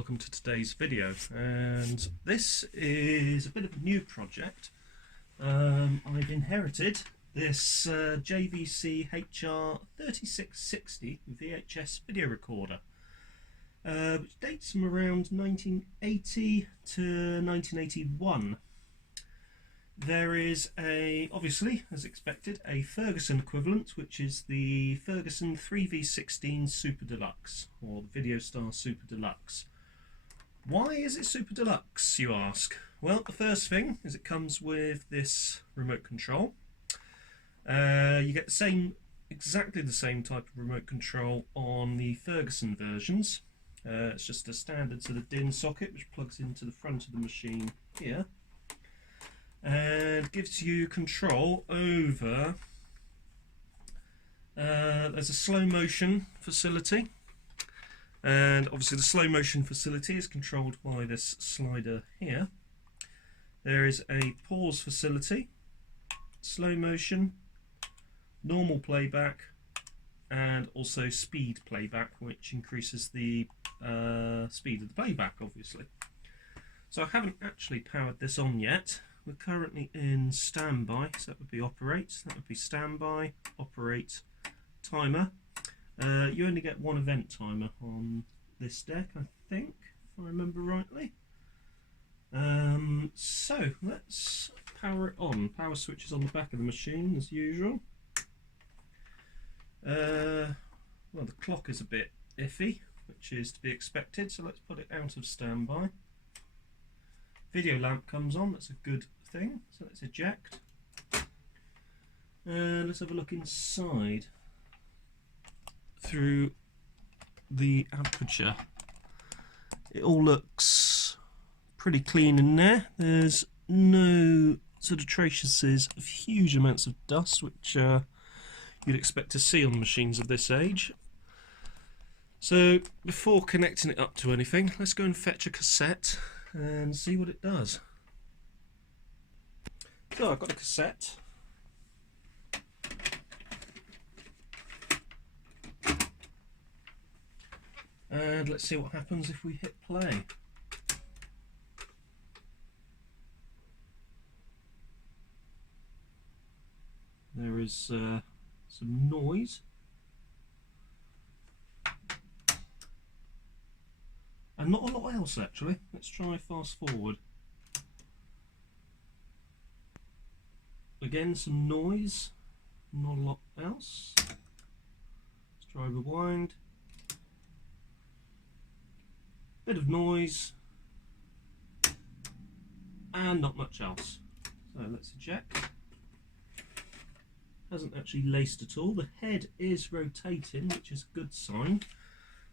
welcome to today's video, and this is a bit of a new project. I've inherited this JVC HR3660 VHS video recorder, which dates from around 1980 to 1981. There is obviously, as expected, a Ferguson equivalent, which is the Ferguson 3V16 Super Deluxe, or the Videostar Super Deluxe. Why is it Super Deluxe, you ask? Well, the first thing is it comes with this remote control. You get exactly the same type of remote control on the Ferguson versions. It's just a standard sort of DIN socket which plugs into the front of the machine here, and gives you control over there's a slow motion facility, and obviously the slow motion facility is controlled by this slider here. There is a pause facility, slow motion, normal playback, and also speed playback, which increases the speed of the playback, obviously. So I haven't actually powered this on yet. We're currently in standby, so that would be operate, that would be standby, operate, timer. You only get one event timer on this deck, I think, if I remember rightly. So let's power it on. Power switch is on the back of the machine as usual. Well, the clock is a bit iffy, which is to be expected, so let's put it out of standby. Video lamp comes on, that's a good thing, so let's eject. And let's have a look inside through the aperture. It all looks pretty clean in there. There's no sort of traces of huge amounts of dust, which you'd expect to see on machines of this age. So before connecting it up to anything, let's go and fetch a cassette and see what it does. So I've got a cassette. And let's see what happens if we hit play. There is some noise. And not a lot else actually. Let's try fast forward. Again, some noise, not a lot else. Let's try rewind. Bit of noise, and not much else. So let's eject. Hasn't actually laced at all. The head is rotating, which is a good sign.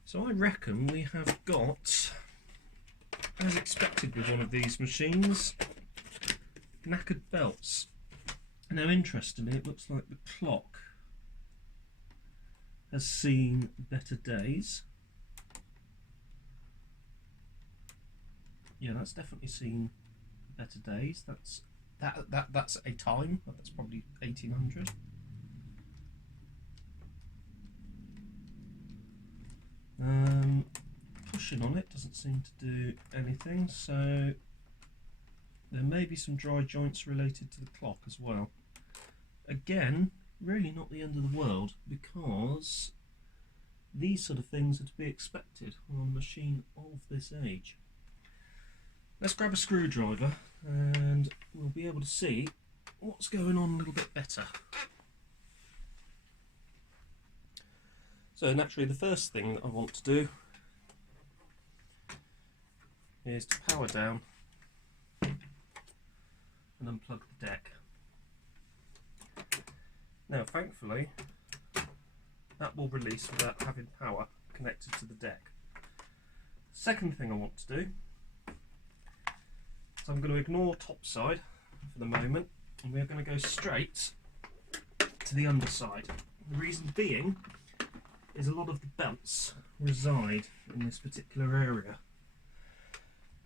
So I reckon we have got, as expected with one of these machines, knackered belts. Now interestingly, it looks like the clock has seen better days. Yeah, that's definitely seen better days. That's a time. That's probably 1800. Pushing on it doesn't seem to do anything, so there may be some dry joints related to the clock as well. Again, really not the end of the world, because these sort of things are to be expected on a machine of this age. Let's grab a screwdriver and we'll be able to see what's going on a little bit better. So naturally the first thing that I want to do is to power down and unplug the deck. Now thankfully that will release without having power connected to the deck. Second thing I want to do, so I'm going to ignore topside for the moment, and we're going to go straight to the underside. The reason being is a lot of the belts reside in this particular area.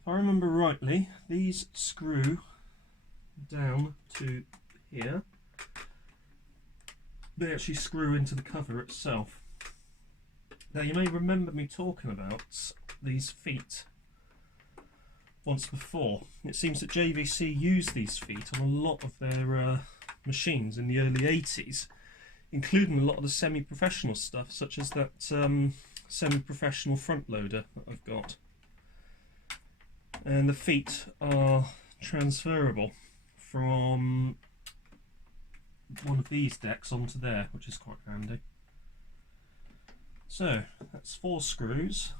If I remember rightly, these screw down to here. They actually screw into the cover itself. Now you may remember me talking about these feet once before. It seems that JVC used these feet on a lot of their machines in the early 80s, including a lot of the semi-professional stuff, such as that semi-professional front loader that I've got. And the feet are transferable from one of these decks onto there, which is quite handy. So that's 4 screws.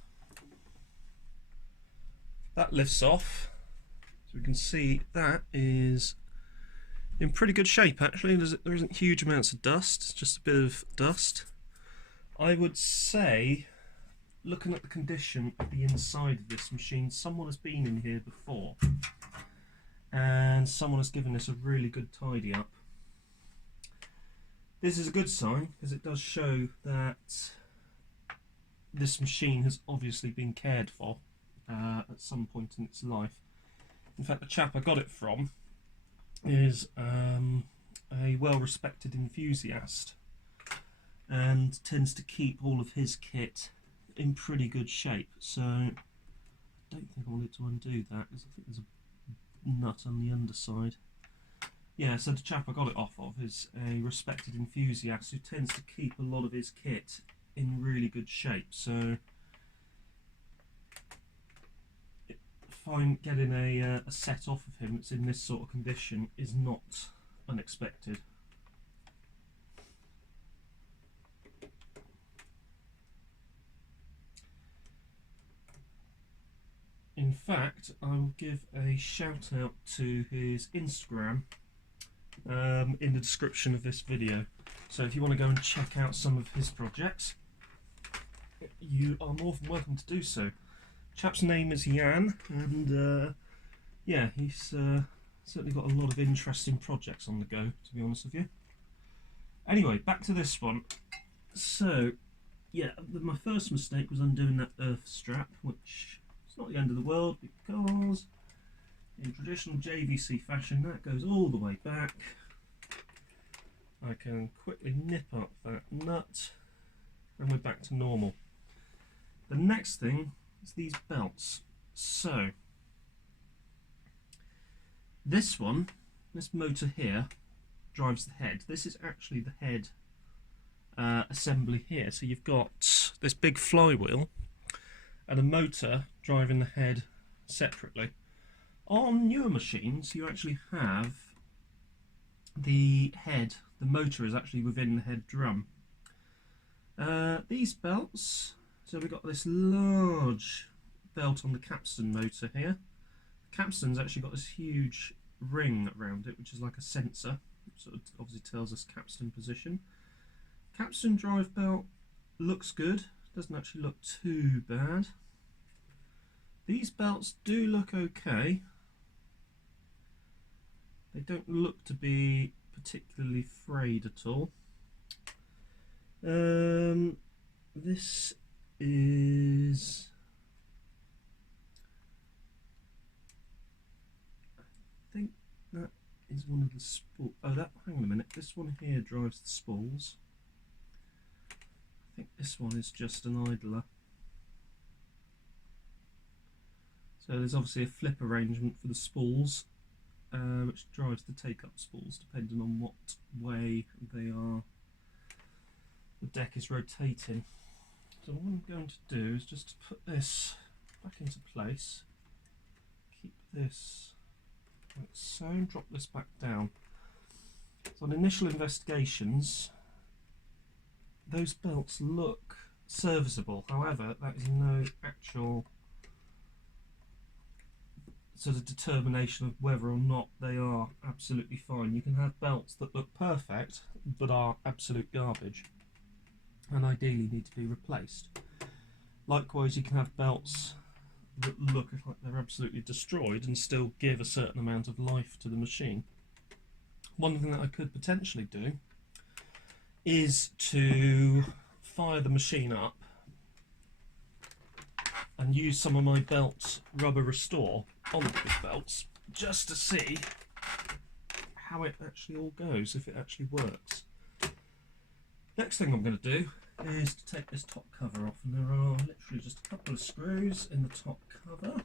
That lifts off, so we can see that is in pretty good shape actually. There isn't huge amounts of dust, it's just a bit of dust. I would say, looking at the condition of the inside of this machine, someone has been in here before and someone has given this a really good tidy up. This is a good sign because it does show that this machine has obviously been cared for at some point in its life. In fact, the chap I got it from is a well-respected enthusiast and tends to keep all of his kit in pretty good shape. So I don't think I wanted to undo that because I think there's a nut on the underside. Yeah, so the chap I got it off of is a respected enthusiast who tends to keep a lot of his kit in really good shape. So getting a set off of him that's in this sort of condition is not unexpected. In fact, I will give a shout out to his Instagram in the description of this video. So if you want to go and check out some of his projects, you are more than welcome to do so. Chap's name is Jan, and yeah, he's certainly got a lot of interesting projects on the go, to be honest with you. Anyway, back to this one. So, yeah, my first mistake was undoing that earth strap, which is not the end of the world because in traditional JVC fashion that goes all the way back. I can quickly nip up that nut and we're back to normal. The next thing is these belts. So this motor here drives the head. This is actually the head assembly here. So you've got this big flywheel and a motor driving the head separately. On newer machines you actually have the head, the motor is actually within the head drum. These belts, so we've got this large belt on the capstan motor here. The capstan's actually got this huge ring around it, which is like a sensor, so it obviously tells us capstan position. Capstan drive belt looks good, doesn't actually look too bad. These belts do look okay. They don't look to be particularly frayed at all. This is, I think that is one of the spools. Oh, hang on a minute, this one here drives the spools. I think this one is just an idler. So there's obviously a flip arrangement for the spools, which drives the take-up spools depending on what way the deck is rotating. So what I'm going to do is just put this back into place, keep this like so, drop this back down. So on initial investigations, those belts look serviceable, however that is no actual sort of determination of whether or not they are absolutely fine. You can have belts that look perfect but are absolute garbage and ideally need to be replaced. Likewise, you can have belts that look like they're absolutely destroyed and still give a certain amount of life to the machine. One thing that I could potentially do is to fire the machine up and use some of my belt rubber restore on the belts just to see how it actually all goes, if it actually works. Next thing I'm going to do is to take this top cover off, and there are literally just a couple of screws in the top cover.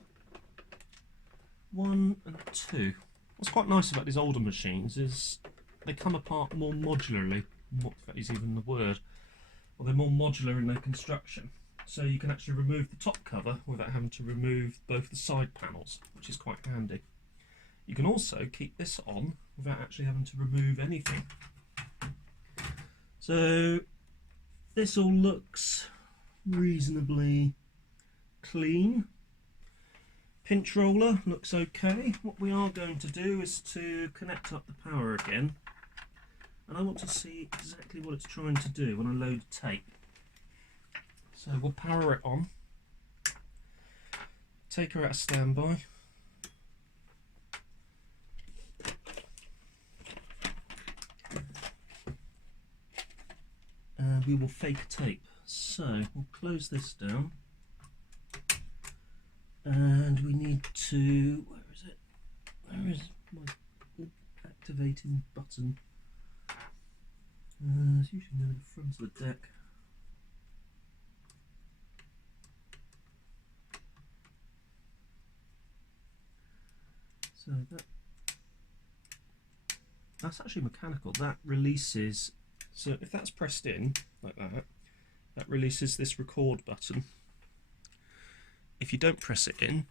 1 and 2. What's quite nice about these older machines is they come apart more modularly. What is even the word? Well, they're more modular in their construction. So you can actually remove the top cover without having to remove both the side panels, which is quite handy. You can also keep this on without actually having to remove anything. So this all looks reasonably clean. Pinch roller looks okay. What we are going to do is to connect up the power again, and I want to see exactly what it's trying to do when I load tape. So we'll power it on, take her out of standby, and we will fake tape. So we'll close this down, and we need to, where is it? Where is my activating button? It's usually near the front of the deck. So that's actually mechanical. That releases, so if that's pressed in like that, that releases this record button. If you don't press it in,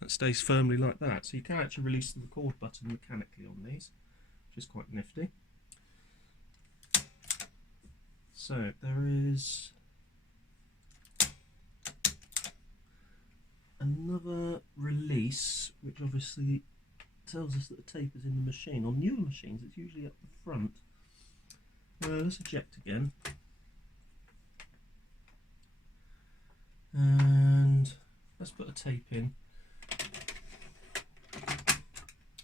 that stays firmly like that. So you can actually release the record button mechanically on these, which is quite nifty. So there is another release, which obviously tells us that the tape is in the machine. On newer machines, it's usually up the front. Let's eject again. And let's put a tape in.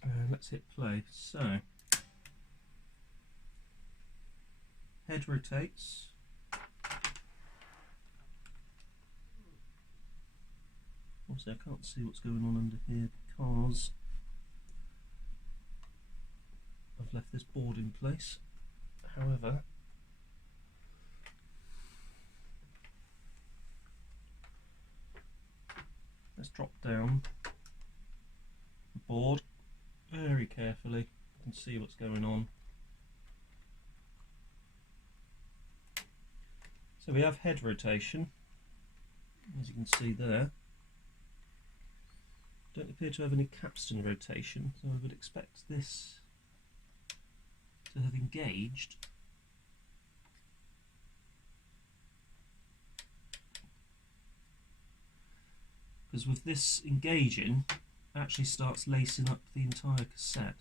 And let's hit play. So, head rotates. Obviously I can't see what's going on under here because I've left this board in place. However, let's drop down the board very carefully. You can see what's going on. So we have head rotation, as you can see there. Don't appear to have any capstan rotation, so I would expect this to have engaged. Because with this engaging, it actually starts lacing up the entire cassette.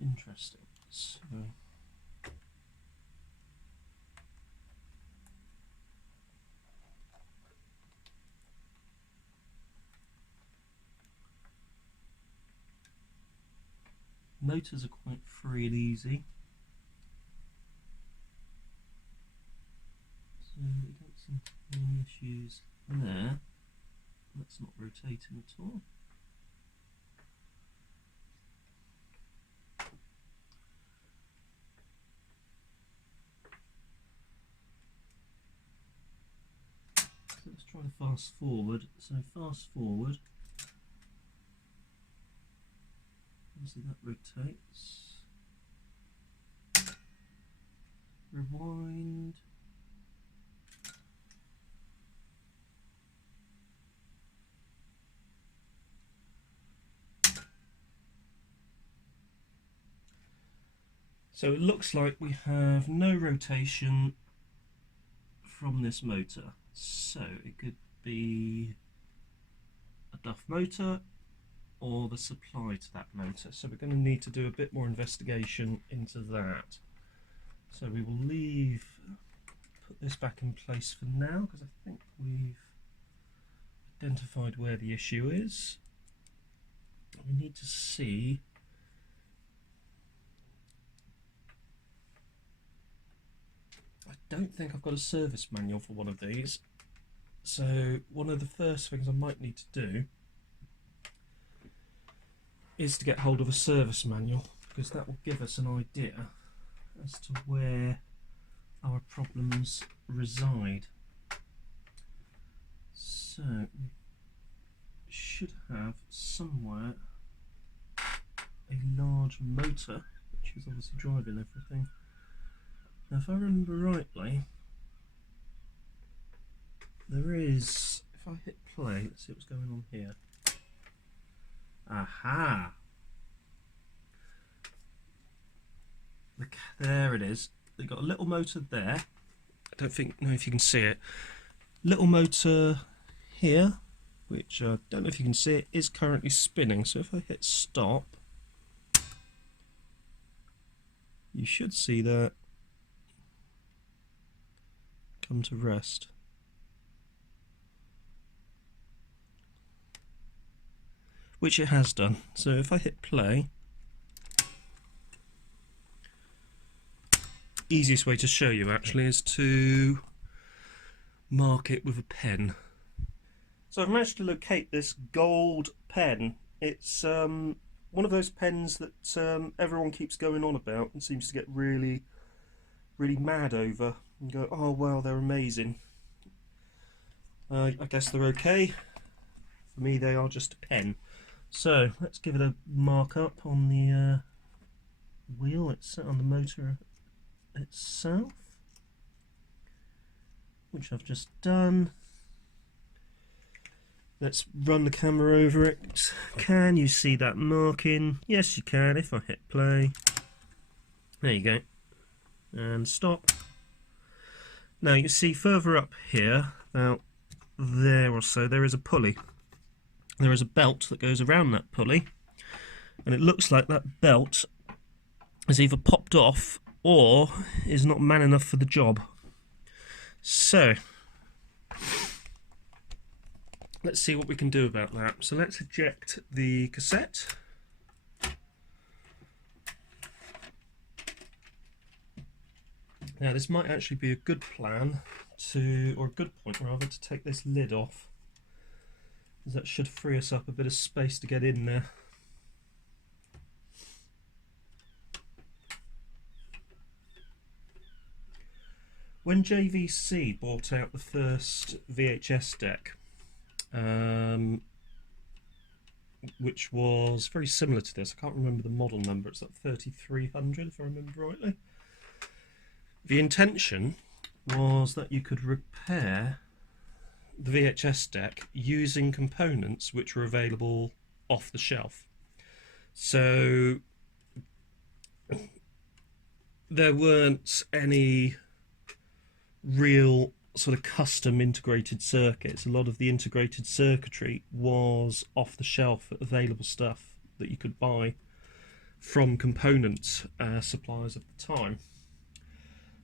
Interesting. So motors are quite free and easy. So we don't seem to have any issues there. That's not rotating at all. So let's try to fast forward. So fast forward. Obviously that rotates. Rewind. So it looks like we have no rotation from this motor. So it could be a duff motor or the supply to that motor. So we're going to need to do a bit more investigation into that. So we will put this back in place for now, because I think we've identified where the issue is. We need to see I don't think I've got a service manual for one of these. So one of the first things I might need to do is to get hold of a service manual, because that will give us an idea as to where our problems reside. So we should have somewhere a large motor, which is obviously driving everything. Now, if I remember rightly, there is, if I hit play, let's see what's going on here. Aha! There it is. They've got a little motor there. I don't know if you can see it. Little motor here, which I don't know if you can see it, is currently spinning. So if I hit stop, you should see that come to rest. Which it has done. So if I hit play, easiest way to show you actually is to mark it with a pen. So I've managed to locate this gold pen. It's one of those pens that everyone keeps going on about and seems to get really mad over and go, oh wow, they're amazing. I guess they're okay. For me they are just a pen. So let's give it a mark up on the wheel. It's set on the motor itself, which I've just done. Let's run the camera over it. Can you see that marking? Yes you can if I hit play. There you go. And stop. Now you can see further up here, about there or so, there is a pulley. There is a belt that goes around that pulley, and it looks like that belt is either popped off or is not man enough for the job. So let's see what we can do about that. So let's eject the cassette. Now this might actually be a good plan to, or a good point rather, to take this lid off. That should free us up a bit of space to get in there. When JVC bought out the first VHS deck, which was very similar to this, I can't remember the model number, it's like 3300 if I remember rightly. The intention was that you could repair the VHS deck using components which were available off the shelf. So there weren't any real sort of custom integrated circuits. A lot of the integrated circuitry was off the shelf available stuff that you could buy from component suppliers at the time.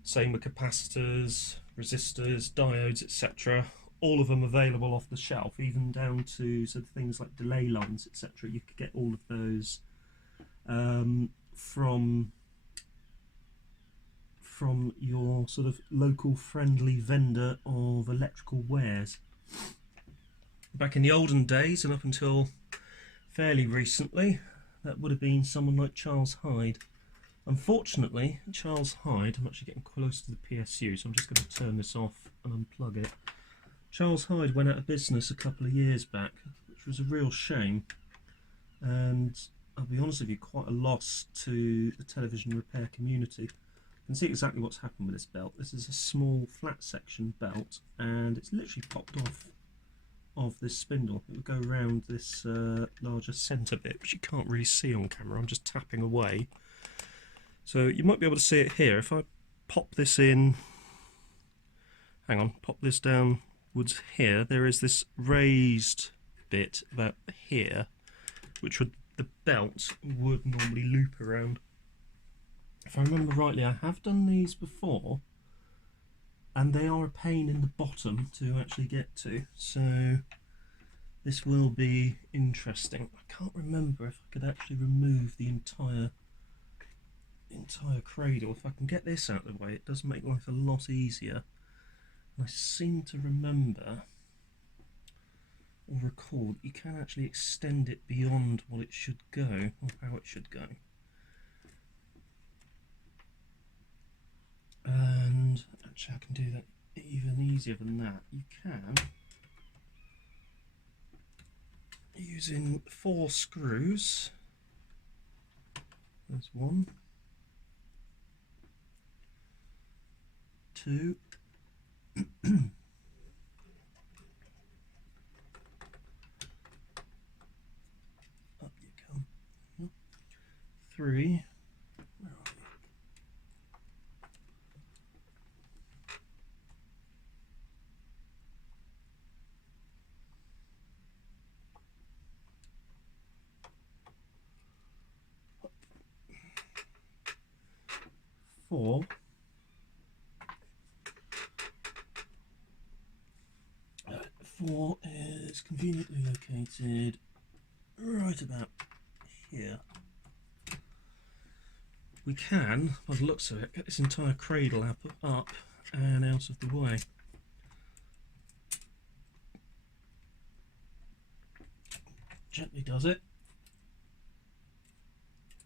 Same with capacitors, resistors, diodes, etc. All of them available off the shelf, even down to sort of things like delay lines, etc. You could get all of those from your sort of local friendly vendor of electrical wares. Back in the olden days and up until fairly recently, that would have been someone like Charles Hyde. Unfortunately, Charles Hyde, I'm actually getting close to the PSU, so I'm just going to turn this off and unplug it. Charles Hyde went out of business a couple of years back, which was a real shame, and I'll be honest with you, quite a loss to the television repair community. You can see exactly what's happened with this belt. This is a small flat section belt, and it's literally popped off of this spindle. It would go around this larger centre bit, which you can't really see on camera. I'm just tapping away. So you might be able to see it here. If I pop this in, hang on, pop this downwards here, there is this raised bit about here, which would, the belt would normally loop around. If I remember rightly, I have done these before, and they are a pain in the bottom to actually get to, so this will be interesting. I can't remember if I could actually remove the entire cradle. If I can get this out of the way, it does make life a lot easier. And I seem to remember or recall that you can actually extend it beyond what it should go, or how it should go. Actually, I can do that even easier than that. You can, using 4 screws, there's 1, 2, up you come, 3, where are you? 4, is conveniently located right about here. We can, by the looks of it, get this entire cradle up and out of the way. Gently does it.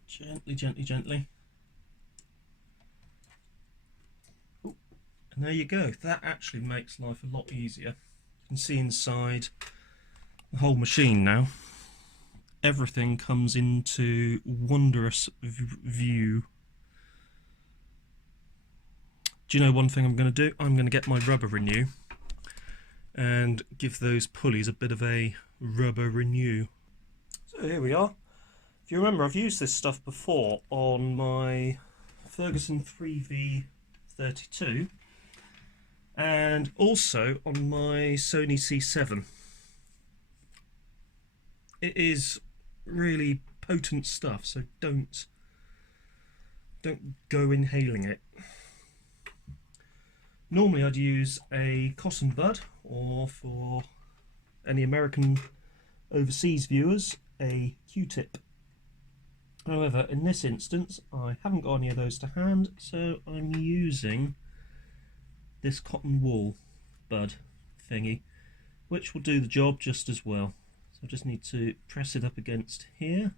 Gently, gently, gently. Ooh. And there you go. That actually makes life a lot easier. You can see inside the whole machine now. Everything comes into wondrous view. Do you know one thing I'm going to do? I'm going to get my rubber renew and give those pulleys a bit of a rubber renew. So here we are. If you remember, I've used this stuff before on my Ferguson 3V32 and also on my Sony C7. It is really potent stuff, so don't go inhaling it. Normally I'd use a cotton bud, or for any American overseas viewers, a Q-tip. However, in this instance I haven't got any of those to hand, so I'm using this cotton wool bud thingy, which will do the job just as well. So I just need to press it up against here,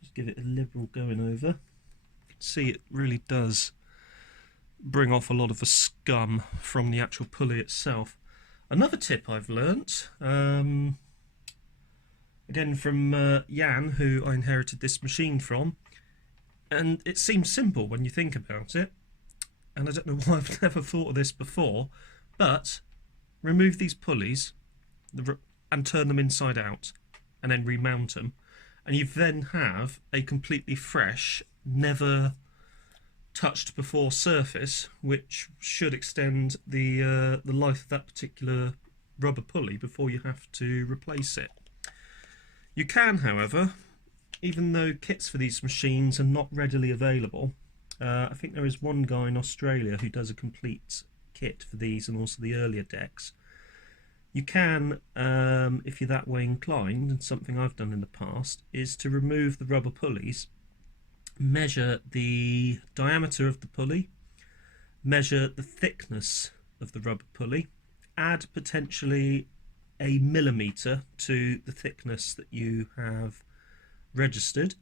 just give it a liberal going over. You can see it really does bring off a lot of the scum from the actual pulley itself. Another tip I've learnt, again from Jan, who I inherited this machine from, and it seems simple when you think about it, and I don't know why I've never thought of this before, but remove these pulleys and turn them inside out and then remount them, and you then have a completely fresh, never touched before surface, which should extend the life of that particular rubber pulley before you have to replace it. You can, however, even though kits for these machines are not readily available, I think there is one guy in Australia who does a complete kit for these and also the earlier decks. You can, if you're that way inclined, and something I've done in the past, is to remove the rubber pulleys, measure the diameter of the pulley, measure the thickness of the rubber pulley, add potentially a millimetre to the thickness that you have registered,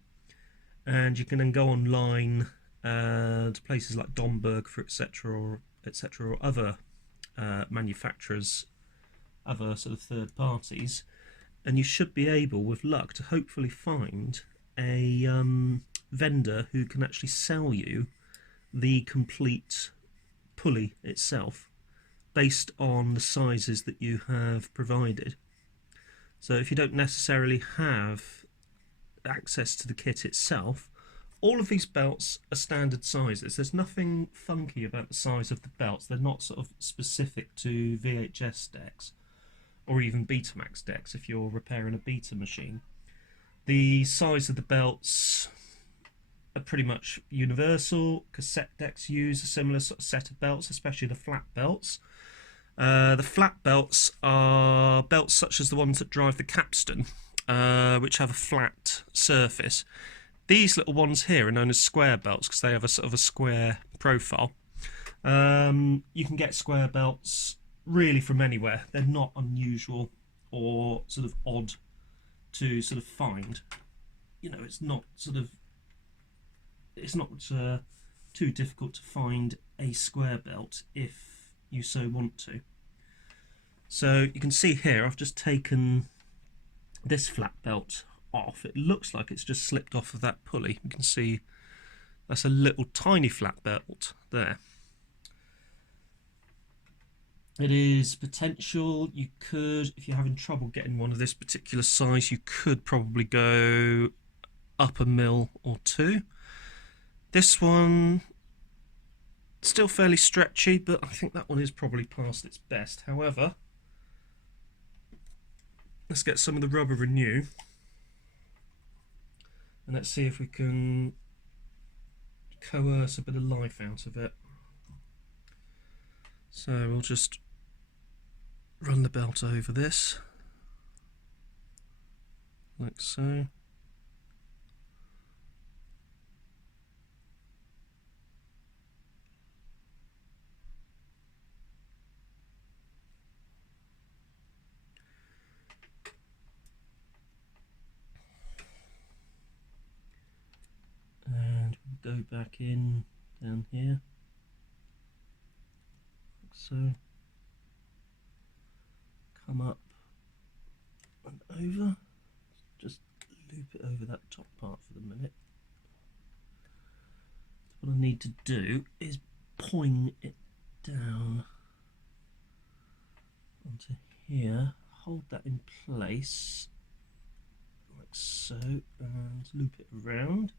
and you can then go online to places like Domberg for etc. or other manufacturers, other sort of third parties, and you should be able, with luck, to hopefully find a vendor who can actually sell you the complete pulley itself based on the sizes that you have provided. So if you don't necessarily have access to the kit itself, all of these belts are standard sizes. There's nothing funky about the size of the belts. They're not sort of specific to VHS decks or even Betamax decks if you're repairing a Beta machine. The size of the belts are pretty much universal. Cassette decks use a similar sort of set of belts, especially the flat belts. The flat belts are belts such as the ones that drive the capstan, which have a flat surface. These little ones here are known as square belts because they have a sort of a square profile. You can get square belts really from anywhere. They're not unusual or sort of odd to sort of find. You know, it's not too difficult to find a square belt if you so want to. So you can see here I've just taken this flat belt off. It looks like it's just slipped off of that pulley. You can see that's a little tiny flat belt there. It is potential. You could, if you're having trouble getting one of this particular size, you could probably go up a mil or two. This one still fairly stretchy, but I think that one is probably past its best. However, let's get some of the rubber renew and let's see if we can coerce a bit of life out of it. So we'll just run the belt over this, like so. And we'll go back in down here, like so. Come up and over. Just loop it over that top part for the minute. What I need to do is point it down onto here, hold that in place like so, and loop it around.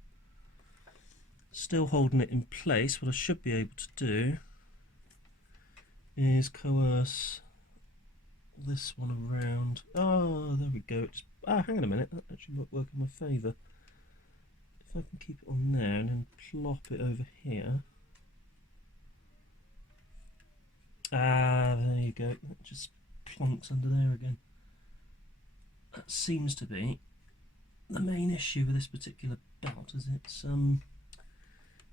Still holding it in place, what I should be able to do is coerce this one around. Oh, there we go. Hang on a minute, that actually might work in my favour. If I can keep it on there and then plop it over here. There you go. It just plonks under there again. That seems to be the main issue with this particular belt, is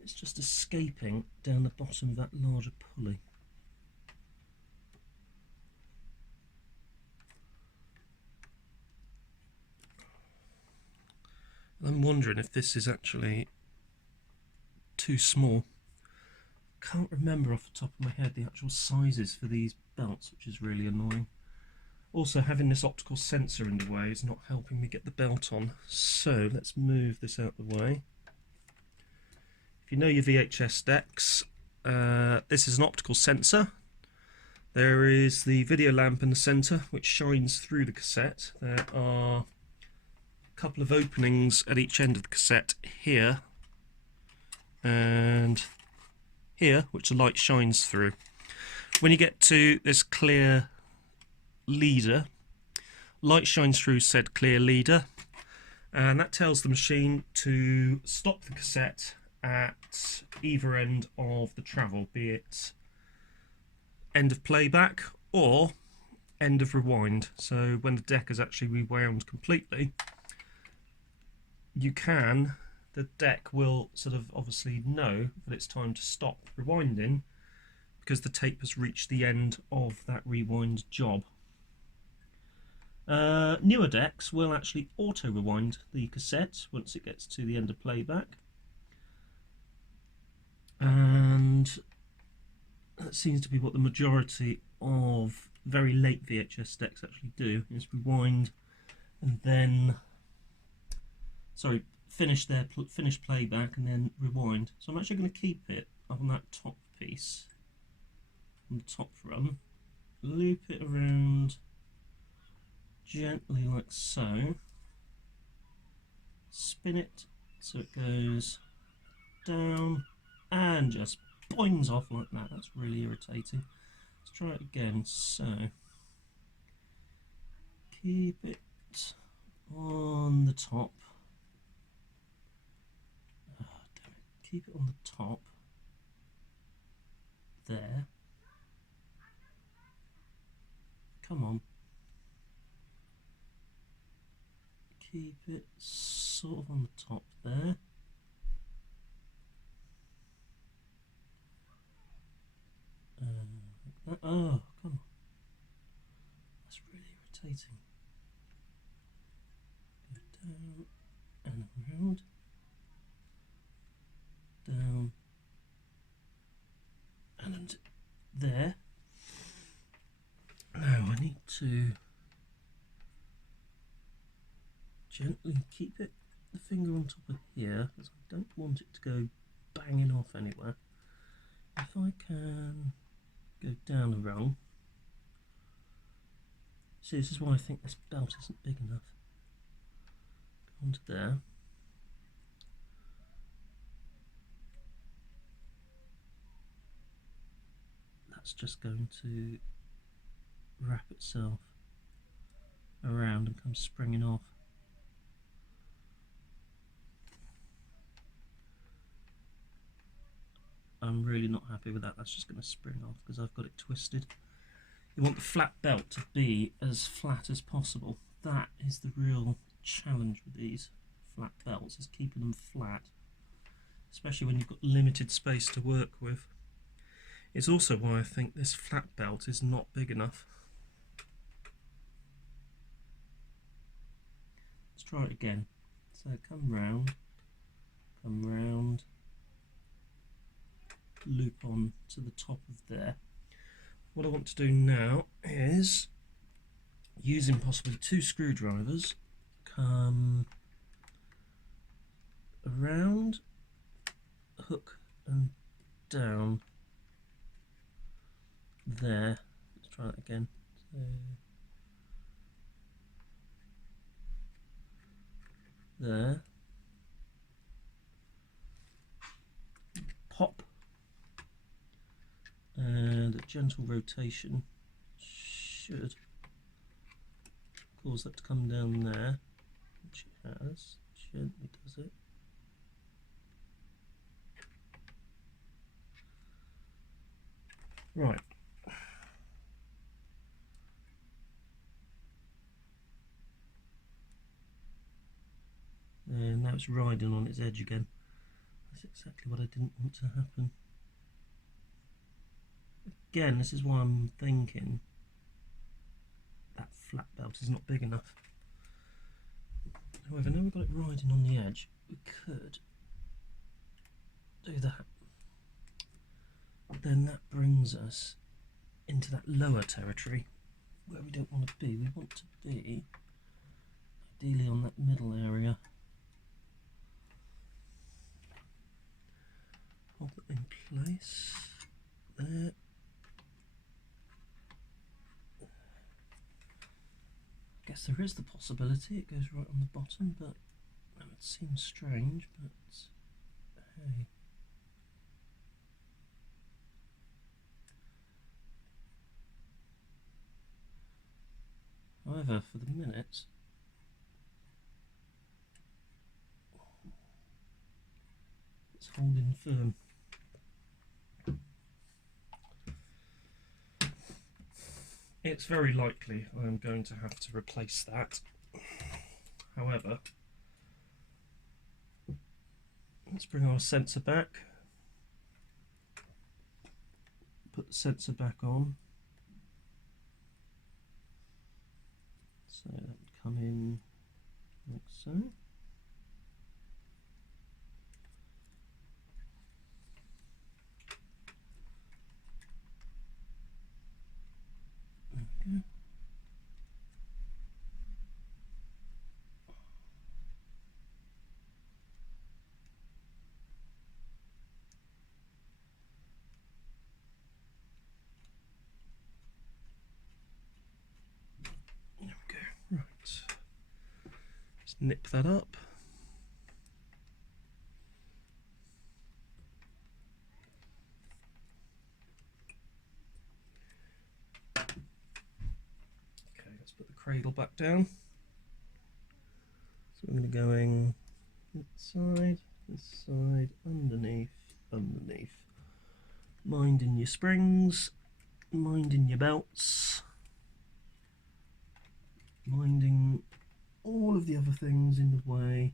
it's just escaping down the bottom of that larger pulley. I'm wondering if this is actually too small. Can't remember off the top of my head the actual sizes for these belts, which is really annoying. Also, having this optical sensor in the way is not helping me get the belt on. So let's move this out the way. If you know your VHS decks, this is an optical sensor. There is the video lamp in the centre, which shines through the cassette. There are couple of openings at each end of the cassette, here and here, which the light shines through. When you get to this clear leader, light shines through said clear leader, and that tells the machine to stop the cassette at either end of the travel, be it end of playback or end of rewind. So when the deck is actually rewound completely, the deck will sort of obviously know that it's time to stop rewinding because the tape has reached the end of that rewind job. Newer decks will actually auto rewind the cassette once it gets to the end of playback, and that seems to be what the majority of very late VHS decks actually do, is rewind and then finish playback and then rewind. So I'm actually going to keep it on that top piece, on the top run, loop it around gently like so, spin it so it goes down and just boings off like that. That's really irritating. Let's try it again. So keep it on the top. Keep it on the top there. Come on. Keep it sort of on the top there. Like that. Oh, come on. That's really irritating. Go down and around. Down there. Now I need to gently keep the finger on top of here, because I don't want it to go banging off anywhere. If I can go down a rung. See, this is why I think this belt isn't big enough. Go onto there. That's just going to wrap itself around and come springing off. I'm really not happy with that. That's just going to spring off because I've got it twisted. You want the flat belt to be as flat as possible. That is the real challenge with these flat belts, is keeping them flat, especially when you've got limited space to work with. It's also why I think this flat belt is not big enough. Let's try it again. So come round, loop on to the top of there. What I want to do now is, using possibly 2 screwdrivers, come around, hook and down there. Let's try that again. So, there. Pop. And a gentle rotation should cause that to come down there, which it has. Gently does it. Right. And now it's riding on its edge again. That's exactly what I didn't want to happen. Again, this is why I'm thinking that flat belt is not big enough. However, now we've got it riding on the edge, we could do that. Then that brings us into that lower territory where we don't want to be. We want to be ideally on that middle area. Hold it in place there. I guess there is the possibility it goes right on the bottom, but that would seem strange, but hey. However, for the minute, it's holding firm. It's very likely I'm going to have to replace that. However, let's bring our sensor back. Put the sensor back on. So that would come in like so. Okay. There we go. Right. Just nip that up. Let's put the cradle back down. So we're going to be going this side, underneath, underneath. Minding your springs, minding your belts, minding all of the other things in the way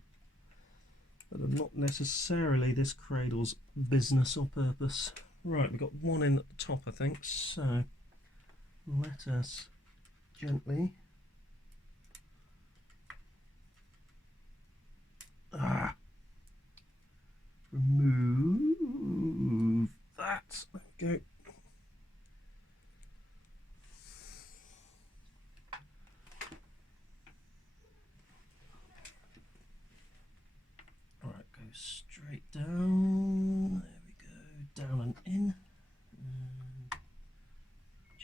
that are not necessarily this cradle's business or purpose. Right, we've got one in at the top, I think, so let us gently remove that. There we go.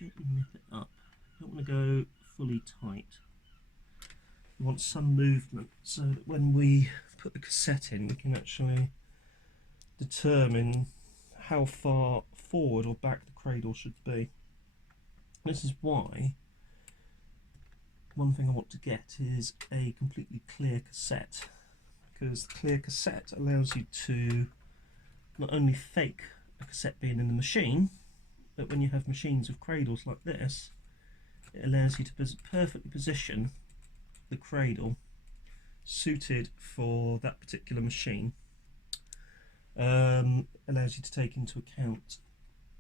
gently nip it up. You don't want to go fully tight. You want some movement so that when we put the cassette in, we can actually determine how far forward or back the cradle should be. This is why one thing I want to get is a completely clear cassette, because the clear cassette allows you to not only fake a cassette being in the machine, but when you have machines with cradles like this, it allows you to perfectly position the cradle suited for that particular machine. Allows you to take into account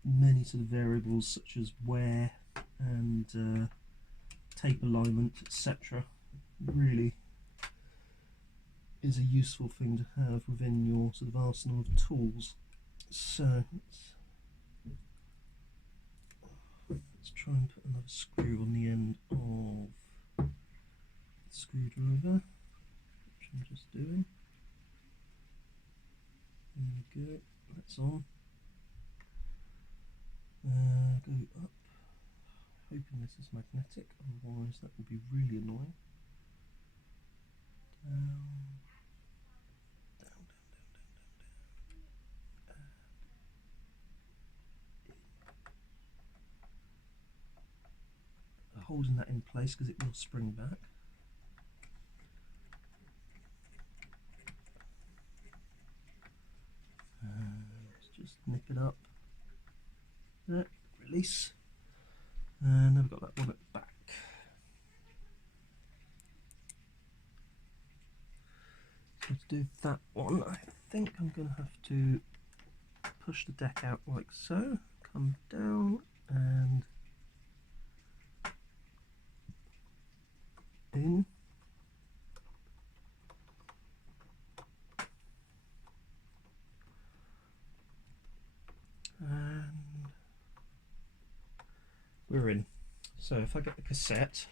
many sort of variables such as wear and tape alignment, etc. Really is a useful thing to have within your sort of arsenal of tools. So let's try and put another screw on the end of the screwdriver, which I'm just doing. There we go, that's on. Go up, hoping this is magnetic, otherwise that would be really annoying. Down, down, down, down, down. Holding that in place because it will spring back. Let's just nip it up. There, release. And then we've got that one at the back. So to do that one, I think I'm going to have to push the deck out like so, come down and in. And we're in. So if I get the cassette,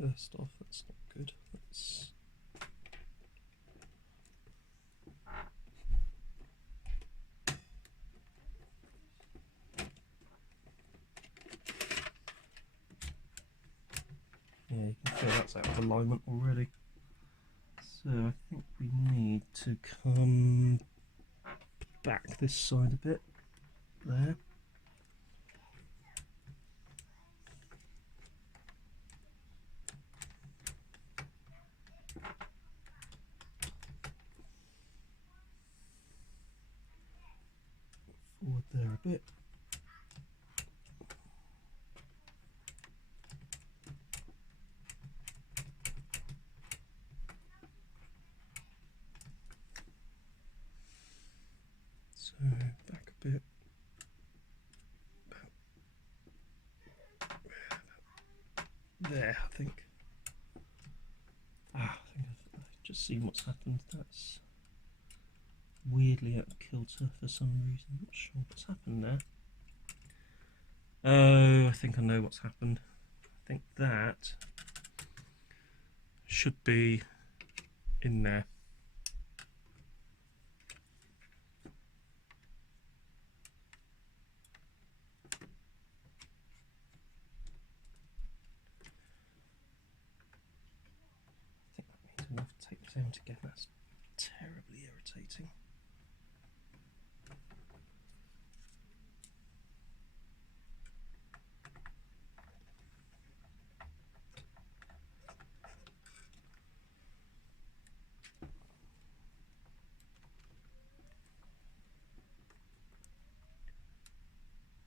first off, that's not good. Let's yeah, you can feel that's out of alignment already. So I think we need to come back this side a bit. There. Forward there a bit. So back a bit. There, I think. I think I've just seen what's happened. That's weirdly out of kilter for some reason. I'm not sure what's happened there. Oh, I think I know what's happened. I think that should be in there. I think that means enough to take them down together. That's terribly irritating.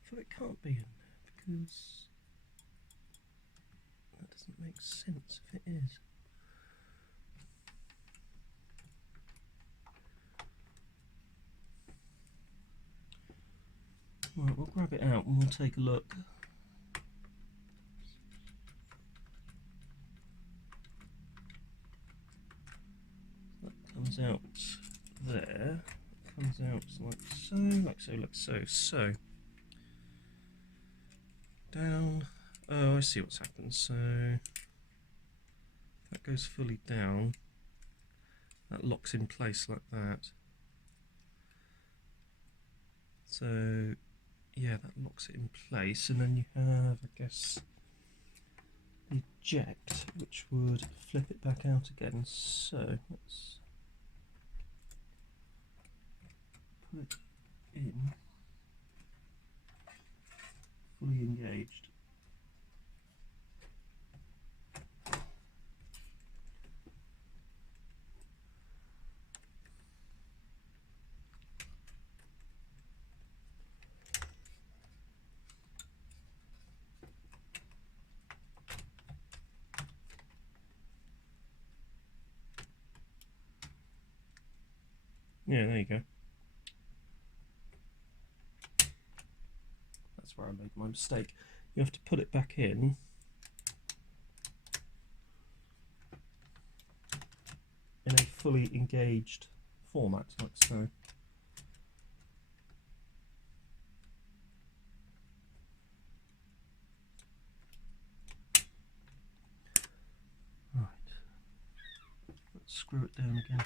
So it can't be in there because that doesn't make sense if it is. Right, we'll grab it out and we'll take a look. That comes out there, comes out like so, like so, like so, so. Down. Oh, I see what's happened. So that goes fully down. that locks in place like that. So yeah, that locks it in place, and then you have, I guess, the eject, which would flip it back out again. So let's put it in fully engaged. Yeah, there you go. That's where I made my mistake. You have to put it back in a fully engaged format, like so. Right. Let's screw it down again.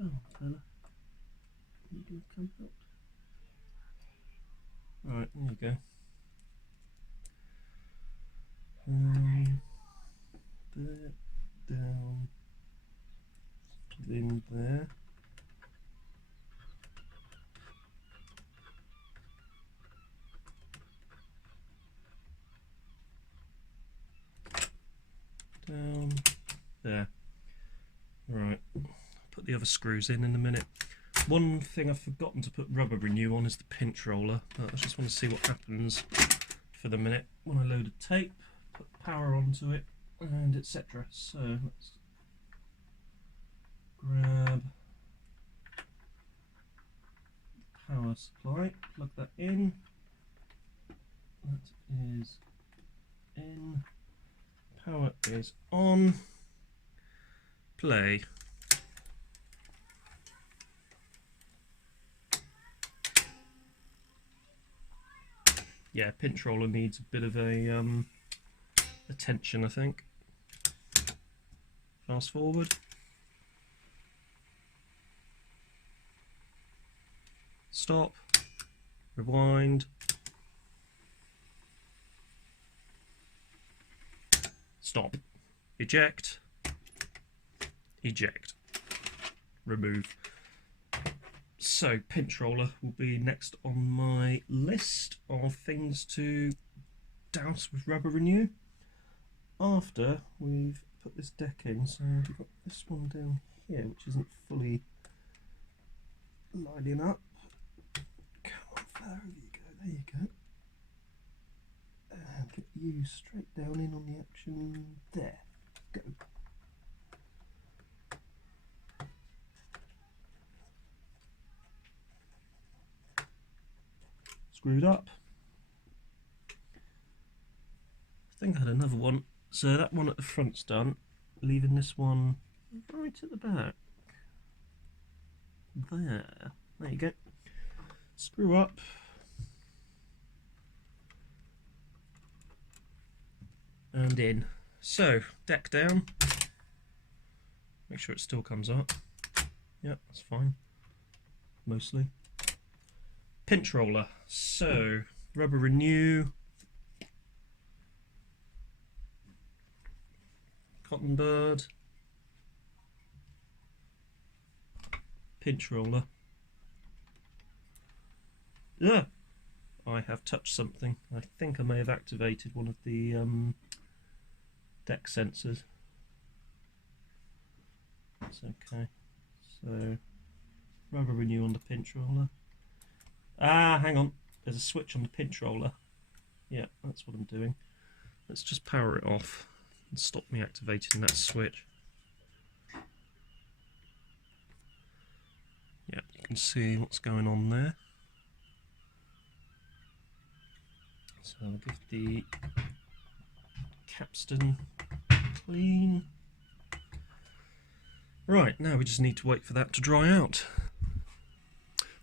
Come on, fella. You gonna come out? Right, there you go. There, down, in there. Down, there. Right, put the other screws in a minute. One thing I've forgotten to put rubber renew on is the pinch roller. I just want to see what happens for the minute when I load a tape, put power onto it, and etc. So let's grab power supply, plug that in. That is in. Power is on. Play. Yeah, pinch roller needs a bit of a attention, I think. Fast forward. Stop. Rewind. Stop. Eject. Eject. Remove. So, pinch roller will be next on my list of things to douse with rubber renew after we've put this deck in. So we've got this one down here, which isn't fully lining up. Come on, fella, over you go. There you go. And get you straight down in on the action there. Go. Screwed up. I think I had another one. So that one at the front's done, leaving this one right at the back. There. There you go. Screw up. And in. So, deck down. Make sure it still comes up. Yep, that's fine. Mostly. Pinch roller. So, rubber renew. Cotton bird. Pinch roller. Yeah, I have touched something. I think I may have activated one of the deck sensors. That's okay. So, rubber renew on the pinch roller. Ah, hang on. There's a switch on the pinch roller. Yeah, that's what I'm doing. Let's just power it off and stop me activating that switch. Yeah, you can see what's going on there. So I'll give the capstan clean. Right, now we just need to wait for that to dry out.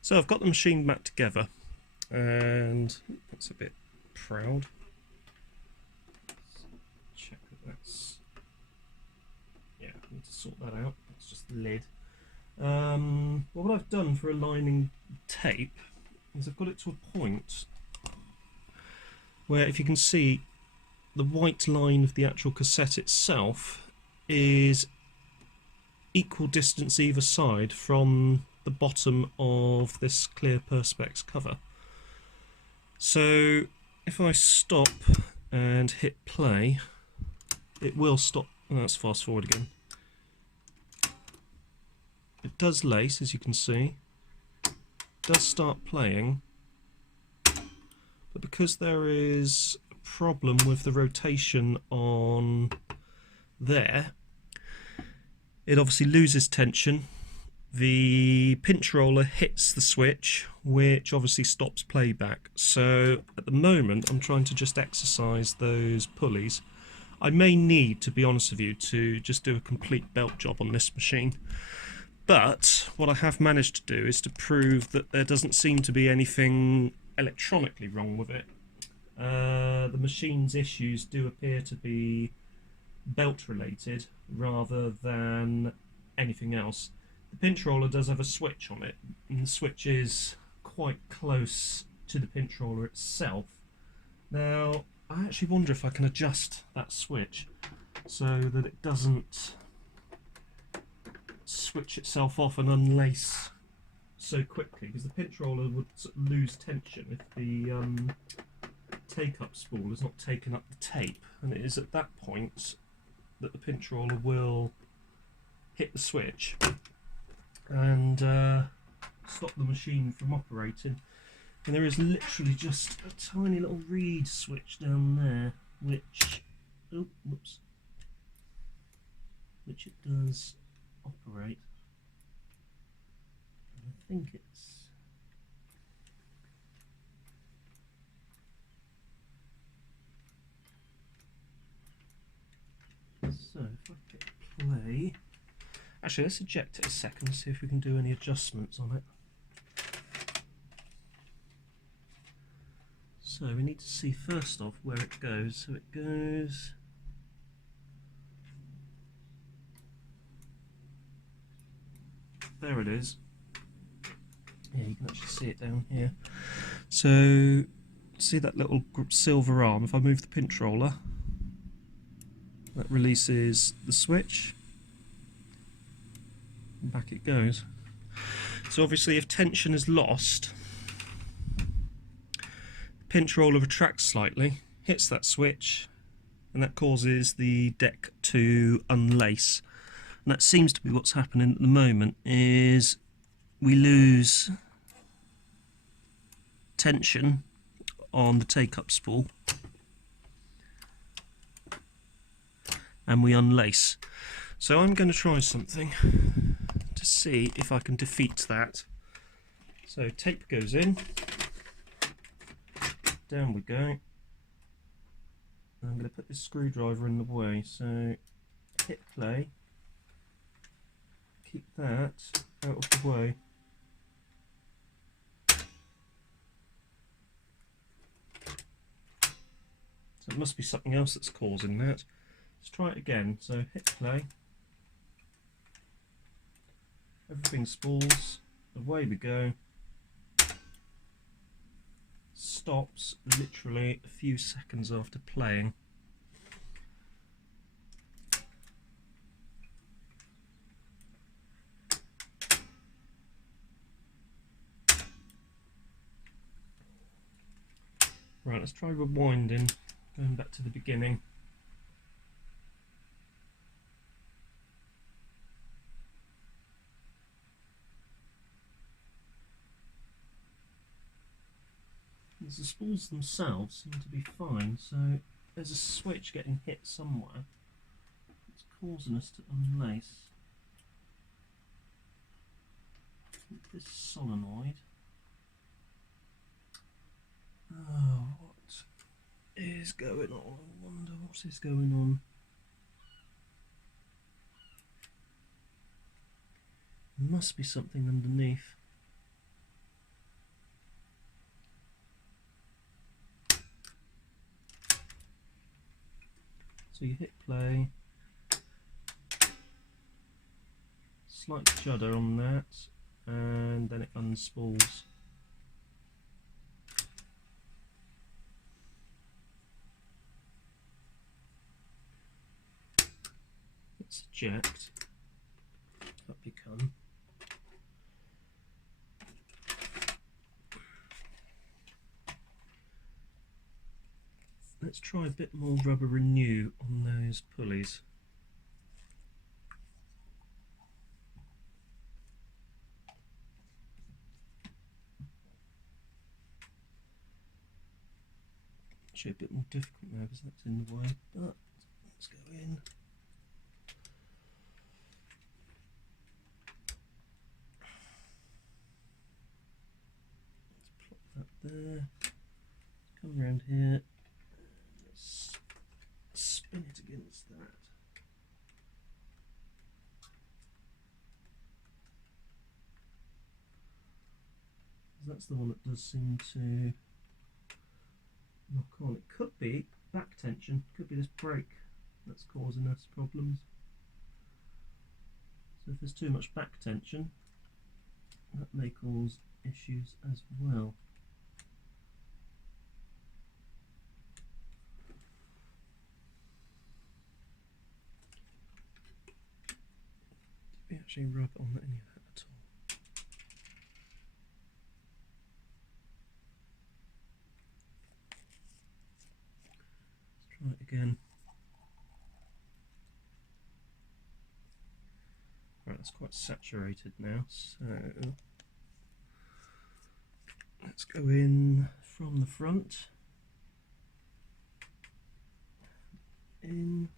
So I've got the machine back together, and that's a bit proud. Check that that's, yeah, I need to sort that out. It's just the lid. Well, what I've done for aligning tape is I've got it to a point where, if you can see, the white line of the actual cassette itself is equal distance either side from the bottom of this clear perspex cover. So if I stop and hit play, it will stop. Oh, let's fast forward again. It does lace, as you can see. It does start playing, but because there is a problem with the rotation on there, it obviously loses tension. The pinch roller hits the switch, which obviously stops playback. So at the moment I'm trying to just exercise those pulleys. I may need, to be honest with you, to just do a complete belt job on this machine. But what I have managed to do is to prove that there doesn't seem to be anything electronically wrong with it. The machine's issues do appear to be belt related rather than anything else. The pinch roller does have a switch on it, and the switch is quite close to the pinch roller itself. Now, I actually wonder if I can adjust that switch so that it doesn't switch itself off and unlace so quickly, because the pinch roller would lose tension if the take-up spool has not taken up the tape, and it is at that point that the pinch roller will hit the switch and stop the machine from operating. And there is literally just a tiny little reed switch down there, which, oh, whoops, which it does operate. And I think it's, so if I hit play, actually let's eject it a second, see if we can do any adjustments on it. So we need to see first off where it goes. So it goes, there it is. Yeah, you can actually see it down here. So see that little silver arm? If I move the pinch roller, that releases the switch, and back it goes. So obviously if tension is lost, pinch roller retracts slightly, hits that switch, and that causes the deck to unlace. And that seems to be what's happening at the moment, is we lose tension on the take-up spool and we unlace. So I'm going to try something to see if I can defeat that. So tape goes in, down we go. I'm going to put this screwdriver in the way, so hit play, keep that out of the way. So it must be something else that's causing that. Let's try it again, so hit play, everything spools, away we go. Stops literally a few seconds after playing. Right, let's try rewinding, going back to the beginning. The spools themselves seem to be fine, so there's a switch getting hit somewhere. It's causing us to unlace this solenoid. Oh, what is going on? I wonder what is going on. There must be something underneath. So you hit play, slight judder on that, and then it unspools. Let's eject. Up you come. Let's try a bit more rubber renew on those pulleys. Actually a bit more difficult now because that's in the way, but let's go in. Let's plop that there. Come around here. Let's spin it against that. That's the one that does seem to knock on. It could be back tension, could be this brake that's causing us problems. So if there's too much back tension, that may cause issues as well. Did we actually rub on any of that at all? Let's try it again. Right, that's quite saturated now, so let's go in from the front. In,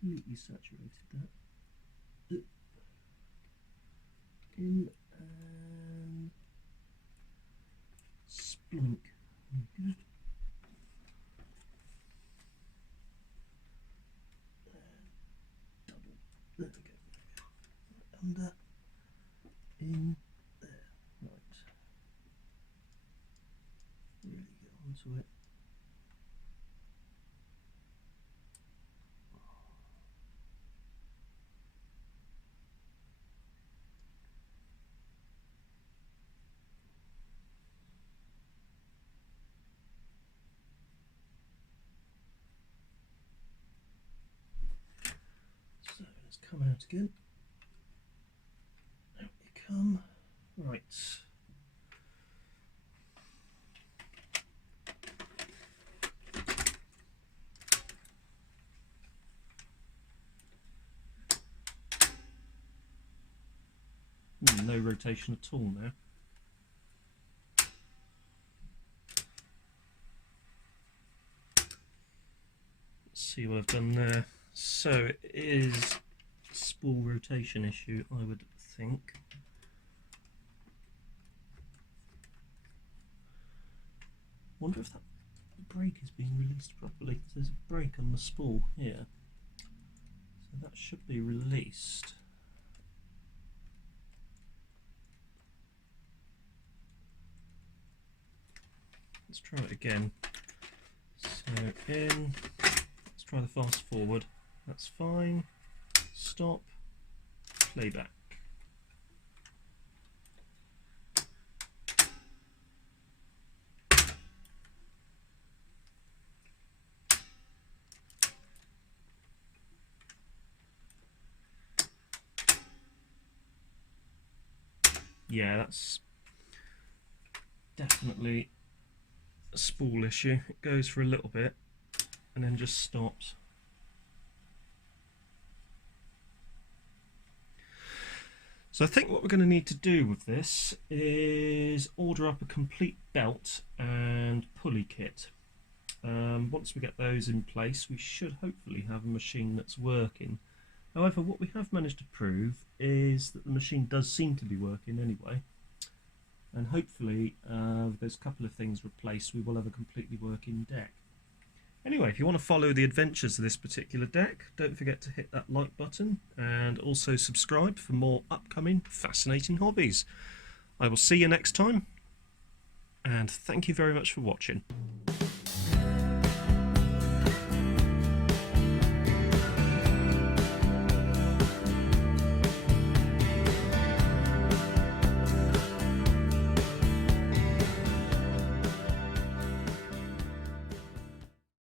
completely saturated that. In and splink. There we go. Double. There we go. Under. In. There. Right. Really get onto it. So let's come out again. Out you come. Right. No rotation at all now. Let's see what I've done there. So it is a spool rotation issue, I would think. Wonder if that brake is being released properly. There's a brake on the spool here, so that should be released. Let's try it again. So in, let's try the fast forward. That's fine. Stop. Playback. Yeah, that's definitely a spool issue. It goes for a little bit and then just stops. So I think what we're going to need to do with this is order up a complete belt and pulley kit. Once we get those in place, we should hopefully have a machine that's working. However, what we have managed to prove is that the machine does seem to be working anyway, and hopefully with those couple of things replaced, we will have a completely working deck. Anyway, if you want to follow the adventures of this particular deck, don't forget to hit that like button and also subscribe for more upcoming fascinating hobbies. I will see you next time, and thank you very much for watching.